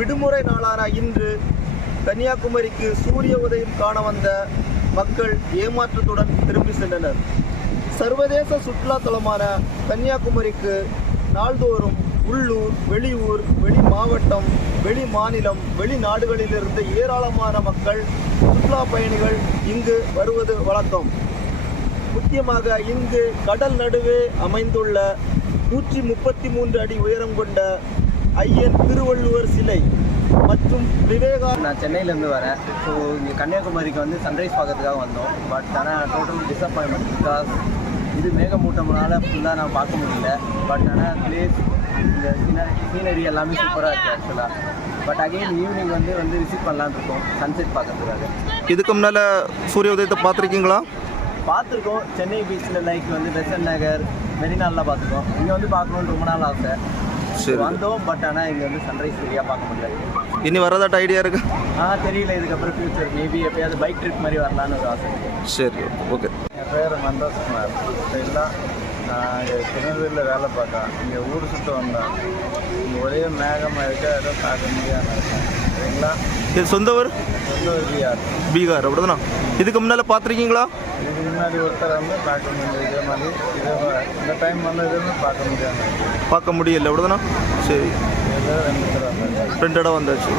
விடுமுறை நாளான இன்று கன்னியாகுமரிக்கு சூரிய உதயம் காண வந்த மக்கள் ஏமாற்றத்துடன் திரும்பி சென்றனர். சர்வதேச சுற்றுலா தலமான கன்னியாகுமரிக்கு நாள்தோறும் உள்ளூர், வெளியூர், வெளி மாவட்டம், வெளி மாநிலம், வெளிநாடுகளிலிருந்து ஏராளமான மக்கள் சுற்றுலா பயணிகள் இங்கு வருவது வழக்கம். முக்கியமாக இங்கு கடல் நடுவே அமைந்துள்ள 133 அடி உயரம் கொண்ட ஐயன் திருவள்ளுவர் சிலை மற்றும் விவேகா. நான் சென்னையிலேருந்து வரேன். ஸோ இங்கே கன்னியாகுமரிக்கு வந்து சன்ரைஸ் பார்க்கறதுக்காக வந்தோம். பட் ஆனால் டோட்டல் டிசப்பாயின்மெண்ட். பிகாஸ் இது மேகமூட்டம்னால ஃபுல்லாக நான் பார்க்க முடியல. பட் ஆனால் பிளேஸ், இந்த சீனரி எல்லாமே சூப்பராக இருக்குது ஆக்சுவலாக. பட் அகெயின் ஈவினிங் வந்து விசிட் பண்ணலான்னு இருக்கோம் சன்செட் பார்க்கறதுக்காக. இதுக்கு முன்னால் சூரிய உதயத்தை பார்த்துருக்கீங்களா? பார்த்துருக்கோம். சென்னை பீச்சில் லைக் வந்து பெசன்ட் நகர், மெரினாலாம் பார்த்துருக்கோம். இங்கே வந்து பார்க்கணுன்னு ரொம்ப நாள் ஆசை. சரி வந்தோம். பட் ஆனால் இங்கே வந்து சன்ரைஸ் சரியாக பார்க்க முடியல. இனி வரதாட்ட ஐடியா இருக்கு? தெரியல. இதுக்கப்புறம் ஃபியூச்சர் மேபி எப்பயாவது பைக் ட்ரிப் மாதிரி வரலான்னு ஒரு ஆசை. சரி, ஓகே. என் பேர் மந்தோஷ்குமார். எல்லாம் நான் திருநெல்வேலியில் வேலை பார்த்தேன். இங்கே ஊர் சுற்ற வந்தேன். இங்கே ஒரே மேகமாக இருக்க ஏதோ பார்க்க முடியாமல் இருக்கேன். சரிங்களா? இது சொந்த ஊர்? சொந்த ஊர் பீகார். அப்படிதானா? இதுக்கு முன்னால் பார்த்துருக்கீங்களா? இதுக்கு முன்னாடி ஒருத்தர் வந்து பார்க்க முடியாது. இதே மாதிரி இந்த டைம் வந்து எதுவுமே பார்க்க முடியாது. பார்க்க முடியல. அப்படிதானா? சரி, 2 தடவை வந்தாங்க. 2 இடம் வந்தாச்சு.